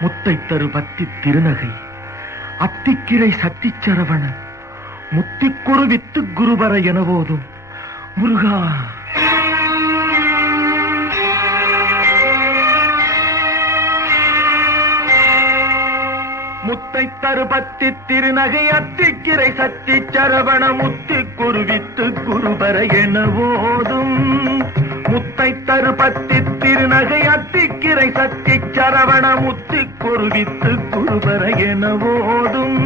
முத்தை தரு பத்தி திருநகை அத்திக்கிரை சத்திச்சரவண முத்திக்குரு வித்து குருபர என போதும் முருகா. முத்தை தரு பத்தி திருநகை அத்திக்கிரை சத்திச்சரவண முத்திக்குரு வித்து குருபர என போதும். முத்தை தரு பத்தி திருநகை அத்திக்கிரை சத்திச்சரவண முத்திக்குரு வித்து குருபர என போதும்.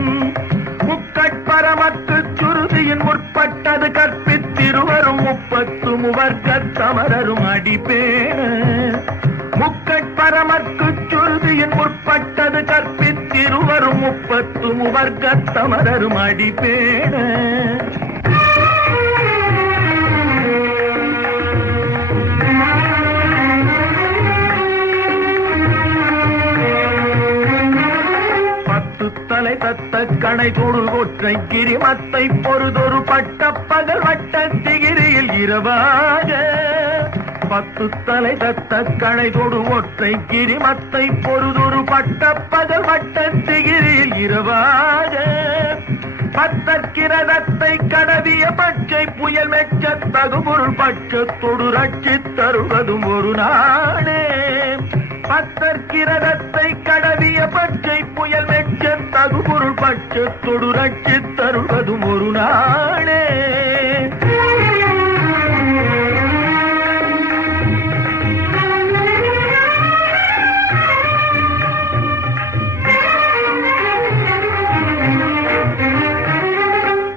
முக்கட்பரமக்கு சுருதியின் முற்பட்டது கற்பித்திருவரும் 30 முவர்க்கத் தமரரும் அடிப்பேன. முக்கட்பரமக்கு சுருதியின் முற்பட்டது கற்பித்திருவரும் 30 முவர்க்கத் தமரரும் அடிப்பேன. தலை தத்த கணை தொடு ஒற்றை கிரிமத்தை பொறுதொரு பட்ட பகல் வட்ட திகிரியில் இரவாக. 10 தலை தத்த கணை தொடு ஒற்றை கிரிமத்தை பொறுதொரு பட்ட பகல் வட்ட திகிரியில் இரவாக. பத்தற்கிரதத்தை கடவிய பச்சை புயல் மெச்ச தகுபொருள் பட்சத்தொடு ரட்சித் தருவதும் ஒரு நாளே. பத்தற்கிரதத்தை கடவிய பச்சை புயல் மெச்ச தகுபொருள் பட்சத்தொடு ரட்சித் தருவதும் ஒரு நாளே.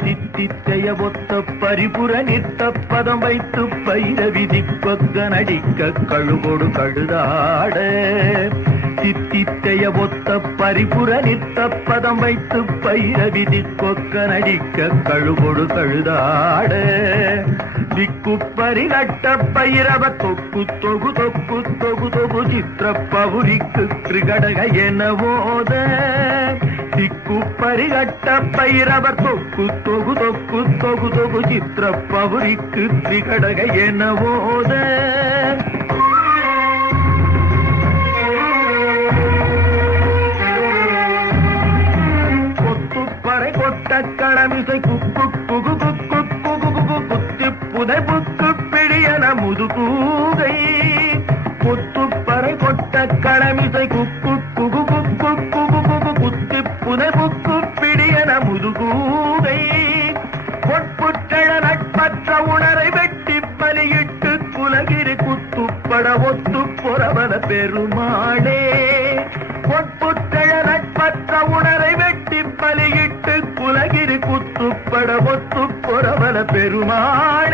தித்தித்தைய ஒத்த பரிபுர நித்த பதம் வைத்து பயிர விதி கொக்க நடிக்க கழுகொடு கழுதாட. தித்தித்தைய ஒத்த பரிபுர நித்த பதம் வைத்து பயிர விதி கொக்க நடிக்க கழுகொடு கழுதாட. திக்கு பரிகட்ட பைரவ தொக்கு தொகு தொக்கு தொகு தொகு சித்திர பவுரிக்கு திரிகடக என போத. திக்கு பரிகட்ட பைரவ தொக்கு தொகு தொக்கு தொகு தொகு சித்திர பவுரிக்கு திரிகடக என போத. கொத்துப்பறை கொட்ட களமிசை குக்கு குகு குக்கு குகு குத்தி புதை புக்கு பிடியன முதுகூகை. கொத்துப்பறை கொட்ட களமிசை குக்கு குகு குக்கு குகு குகு குத்தி புதை புக்கு பிடியன முதுகூகை. பொற்புற்றழ நட்பற்ற உணரை வெட்டி பலியிட்டு குலகிரி குத்துப்பட ஒத்து பொறவன பெருமாளே. பொற்புற்றழ நட்பற்ற உணரை வெட்டி பலியிட்டு குலகிரி குத்துப்பட ஒத்து பொறவன பெருமாள்.